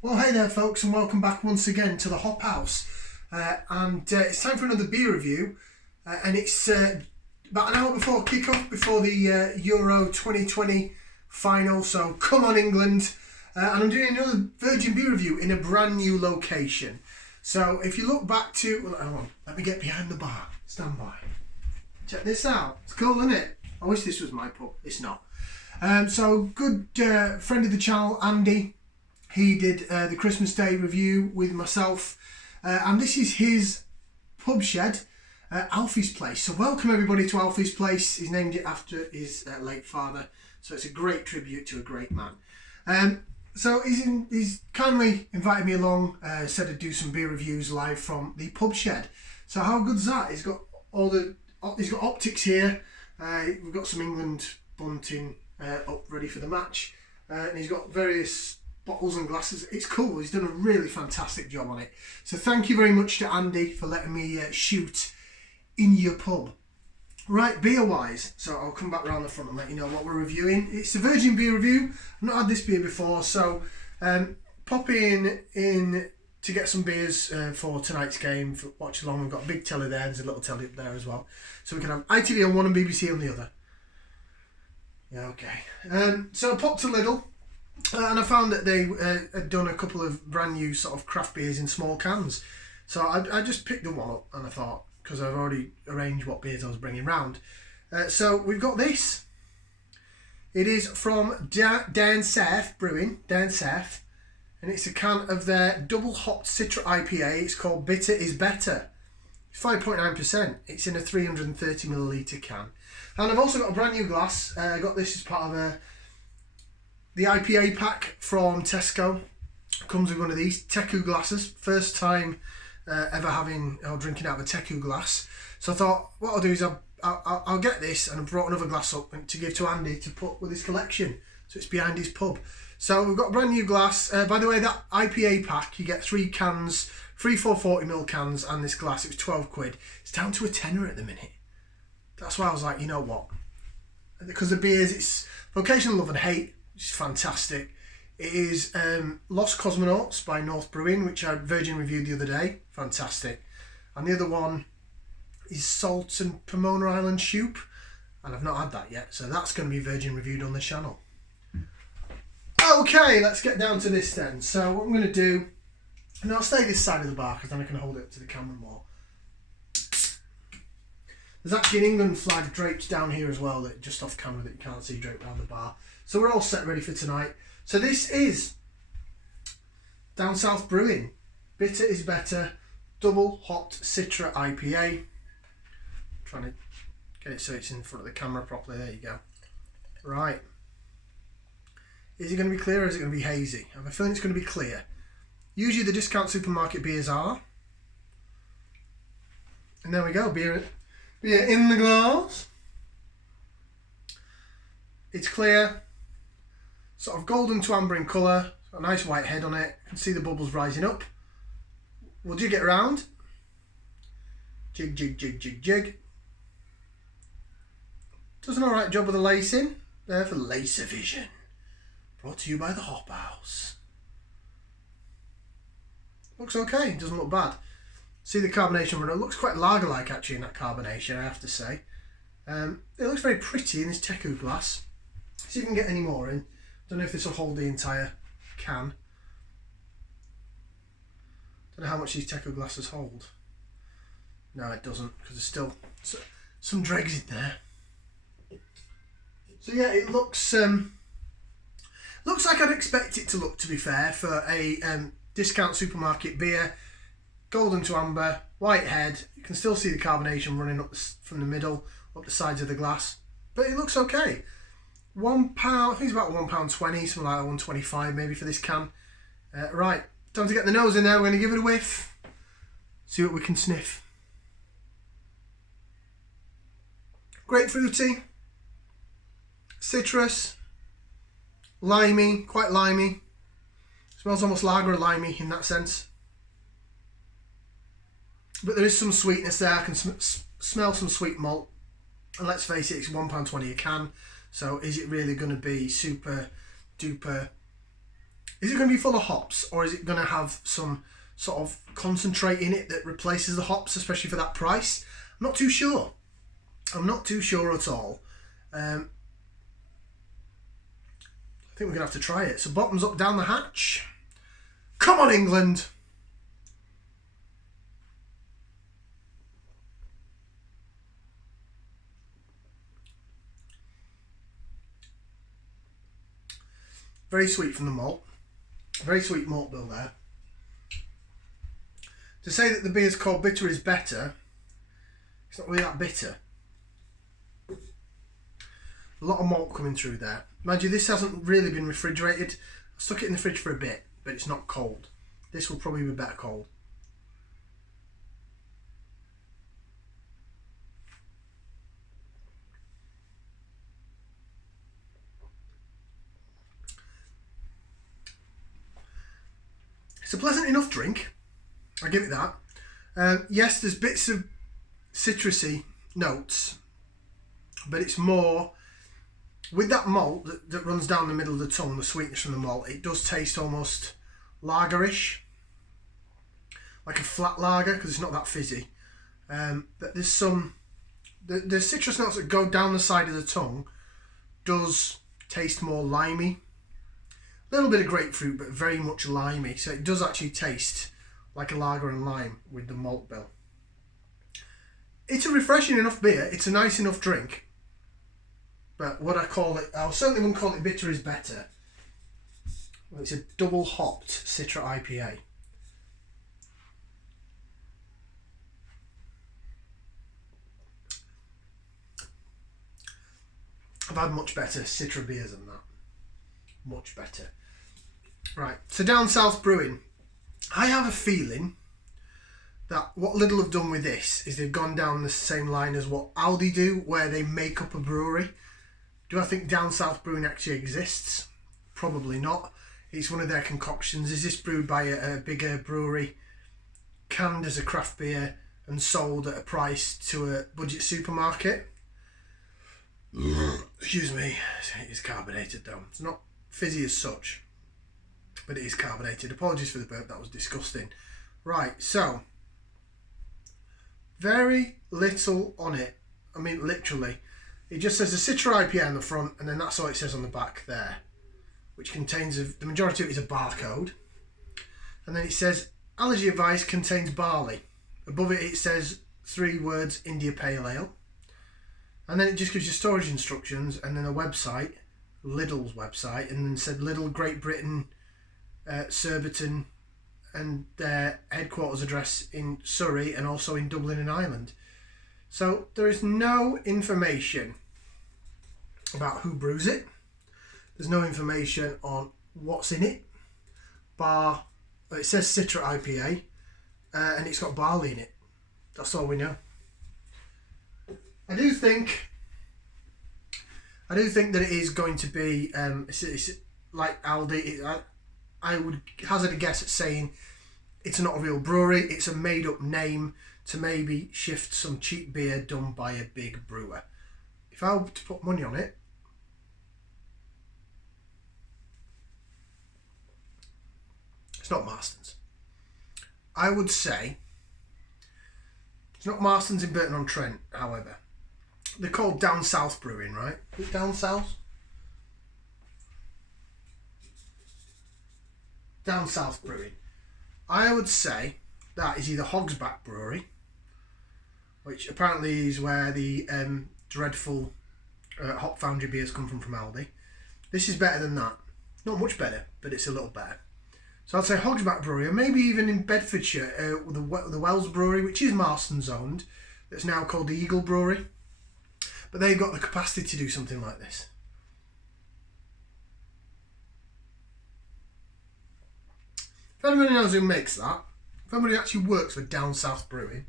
Well, hey there folks, and welcome back once again to the Hop House. It's time for another beer review, and it's about an hour before kick-off, before the Euro 2020 final, so come on England. And I'm doing another Virgin beer review in a brand new location. So if you look back to, well, hold on, let me get behind the bar, stand by. Check this out, it's cool, isn't it? I wish this was my pub, it's not. So good friend of the channel, Andy, he did the Christmas Day review with myself, and this is his pubshed, Alfie's Place. So welcome everybody to Alfie's Place. He's named it after his late father, so it's a great tribute to a great man. So he's kindly invited me along, said I'd do some beer reviews live from the pubshed. So how good's that? He's got he's got optics here. We've got some England bunting up ready for the match, and he's got various bottles and glasses. It's cool. He's done a really fantastic job on it. So thank you very much to Andy for letting me shoot in your pub. Right, beer wise, so I'll come back around the front and let you know what we're reviewing. It's a Virgin beer review. I've not had this beer before, so pop in to get some beers for tonight's game, for watch along. We've got a big telly there, there's a little telly up there as well, so we can have ITV on one and BBC on the other. Yeah, okay. So I popped to Lidl, and I found that they had done a couple of brand new sort of craft beers in small cans. So I just picked the one up, and I thought, because I've already arranged what beers I was bringing round. So we've got this. It is from South Brewing, South, and it's a can of their double hopped Citra IPA. It's called Bitter is Better. It's 5.9%. It's in a 330ml can. And I've also got a brand new glass. I got this as part of the IPA pack from Tesco. Comes with one of these Teku glasses. First time ever having or drinking out of a Teku glass. So I thought what I'll do is I'll get this, and I brought another glass up to give to Andy to put with his collection. So it's behind his pub. So we've got a brand new glass. By the way, that IPA pack, you get 3 cans, 3 440ml cans, and this glass. It was 12 quid. It's down to a tenner at the minute. That's why I was like, you know what? Because the beers, it's Vocational Love and Hate, which is fantastic. It is Lost Cosmonauts by South Brewing, which I Virgin reviewed the other day. Fantastic. And the other one is Salt and Pomona Island Shoop, and I've not had that yet, so that's going to be Virgin reviewed on the channel. Okay, let's get down to this then. So what I'm going to do, and I'll stay this side of the bar because then I can hold it up to the camera more. There's actually an England flag draped down here as well, that just off camera that you can't see draped around the bar. So we're all set ready for tonight. So this is Down South Brewing, Bitter is Better, double hopped Citra IPA. Trying to get it so it's in front of the camera properly. There you go. Right. Is it going to be clear or is it going to be hazy? I have a feeling it's going to be clear. Usually the discount supermarket beers are. And there we go. Beer in the glass. It's clear, sort of golden to amber in colour, got a nice white head on it. You can see the bubbles rising up. We'll jig it around. Jig, jig, jig, jig, jig. Does an alright job with the lacing. There for Lacer Vision. Brought to you by the Hop House. Looks okay, doesn't look bad. See the carbonation run. It looks quite lager-like actually in that carbonation, I have to say. It looks very pretty in this Teku glass. See if we can get any more in. Don't know if this will hold the entire can. Don't know how much these Teku glasses hold. No, it doesn't, because there's still some dregs in there. So yeah, it looks like I'd expect it to look, to be fair, for a discount supermarket beer. Golden to amber, white head. You can still see the carbonation running up from the middle, up the sides of the glass. But it looks okay. £1, I think it's about £1.20, something like £1.25 maybe for this can. Right, time to get the nose in there. We're going to give it a whiff. See what we can sniff. Grapefruity. Citrus. Limey, quite limey. Smells almost lager limey in that sense. But there is some sweetness there. I can smell some sweet malt. And let's face it, it's £1.20 a can. So is it really going to be super duper Is it going to be full of hops, or is it going to have some sort of concentrate in it that replaces the hops, especially for that price? I'm not too sure. I'm not too sure at all. I think we're going to have to try it. So bottoms up down the hatch. Come on, England. Very sweet from the malt. Very sweet malt bill there. To say that the beer's called bitter is better, it's not really that bitter. A lot of malt coming through there. Mind you, this hasn't really been refrigerated. I stuck it in the fridge for a bit, but it's not cold. This will probably be better cold. It's a pleasant enough drink. I give it that. Yes, there's bits of citrusy notes, but it's more with that malt that runs down the middle of the tongue, the sweetness from the malt. It does taste almost lagerish, like a flat lager, because it's not that fizzy. But there's some the citrus notes that go down the side of the tongue does taste more limey. A little bit of grapefruit, but very much limey. So it does actually taste like a lager and lime with the malt bill. It's a refreshing enough beer. It's a nice enough drink. But what I call it, I certainly wouldn't call it bitter is better. Well, it's a double hopped Citra IPA. I've had much better Citra beers than that. Much better. Right, so down South Brewing. I have a feeling that what Lidl have done with this is they've gone down the same line as what Aldi do, where they make up a brewery. Do I think Down South Brewing actually exists? Probably not. It's one of their concoctions. Is this brewed by a bigger brewery, canned as a craft beer and sold at a price to a budget supermarket? Excuse me, it's carbonated though. It's not fizzy as such, but it is carbonated. Apologies for the burp, that was disgusting. Right, so very little on it. I mean, literally. It just says the Citra IPA on the front, and then that's all it says on the back there, which contains the majority of it is a barcode. And then it says allergy advice, contains barley. Above it, it says 3 words, India Pale Ale. And then it just gives you storage instructions and then a website, Lidl's website, and then said Lidl, Great Britain, Surbiton, and their headquarters address in Surrey and also in Dublin and Ireland. So there is no information about who brews it. There's no information on what's in it. It says Citra IPA, and it's got barley in it. That's all we know. I do think that it is going to be it's like Aldi. I would hazard a guess at saying it's not a real brewery. It's a made-up name to maybe shift some cheap beer done by a big brewer. If I were to put money on it, it's not Marston's. I would say it's not Marston's in Burton-on-Trent, however. They're called Down South Brewing, right? Is it Down South? Down South Brewing. I would say that is either Hogsback Brewery, which apparently is where the dreadful Hop Foundry beers come from Aldi. This is better than that. Not much better, but it's a little better. So I'd say Hogsback Brewery, or maybe even in Bedfordshire, the Wells Brewery, which is Marston's owned, that's now called the Eagle Brewery. But they've got the capacity to do something like this. If anybody knows who makes that, if anybody actually works for Down South Brewing,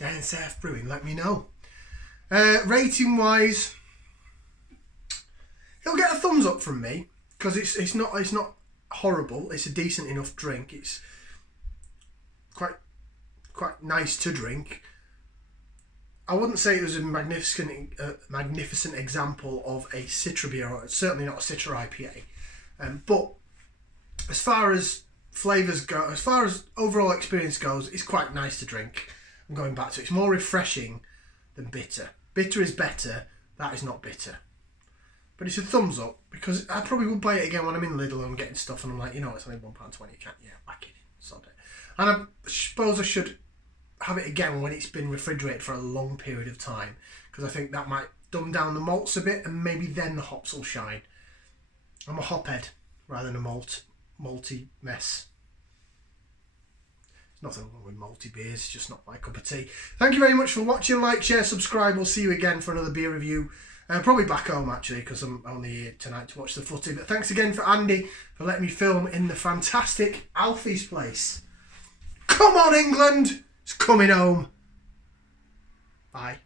let me know. Rating wise, he'll get a thumbs up from me because it's not horrible. It's a decent enough drink. It's quite nice to drink. I wouldn't say it was a magnificent example of a Citra beer, or certainly not a Citra IPA. But as far as flavours go, as far as overall experience goes, it's quite nice to drink. I'm going back to it. It's more refreshing than bitter. Bitter is better. That is not bitter. But it's a thumbs up, because I probably will buy it again when I'm in Lidl and I'm getting stuff and I'm like, you know, it's only £1.20, yeah, whack it in, sod it. And I suppose I should have it again when it's been refrigerated for a long period of time, because I think that might dumb down the malts a bit and maybe then the hops will shine. I'm a hophead rather than a malty mess. There's nothing wrong with malty beers, it's just not my cup of tea. Thank you very much for watching. Like, share, subscribe. We'll see you again for another beer review. Probably back home actually, because I'm only here tonight to watch the footy. But thanks again for Andy for letting me film in the fantastic Alfie's place. Come on, England! It's coming home. Bye.